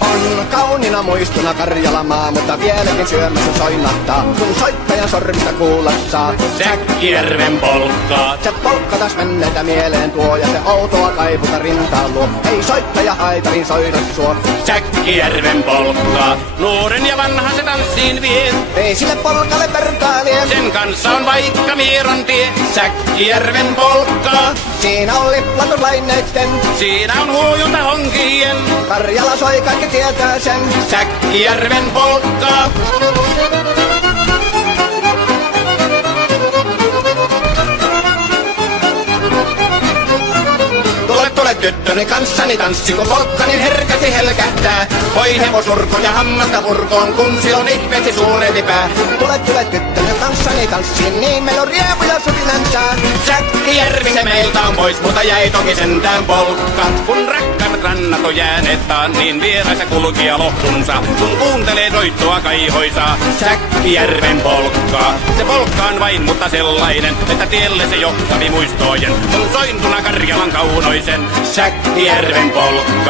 On kauniina muistuna Karjalan maa, mutta vieläkin syömässä soinnahtaa, kun soittajan sormista kuulla saa. Säkkijärven polkkaa. Se polkka taas menneitä mieleen tuo, ja se outoa kaivuta rintaan luo. Ei soittaja haitarin soida suo. Säkkijärven polkkaa. Nuoren ja vanhan se tanssiin vie. Ei sille polkalle vertailie. Sen kanssa on vaikka Mieron tie. Säkkijärven polkkaa. Siinä on liplatuslaineitten, Siinä on huojunta honkien. Karjala soi, kaikki tietää sen. Säkkijärven polkkaa. Tule tyttöni kanssani tanssi, kun polkkani herkästi helkähtää. Voi hevosurko ja hammasta purkoon, kun silloin ihmeesti suurempi pää. Tule tyttöni kanssani tanssiin, niin meillä on riemuja sutinansa. Säkkijärvi se meiltä on pois, mutta jäi toki sentään polkka. Kun rakkaimmat rannat on jääneet taan, niin vieraisa kulkija lohtunsa. Kun kuuntelee soittoa kaihoisaa, Säkkijärven polkkaa. Se polkka on vain mutta sellainen, että tielle se johtavi muistojen. On sointuna Karjalan kaunoisen, Säkkijärven polkka.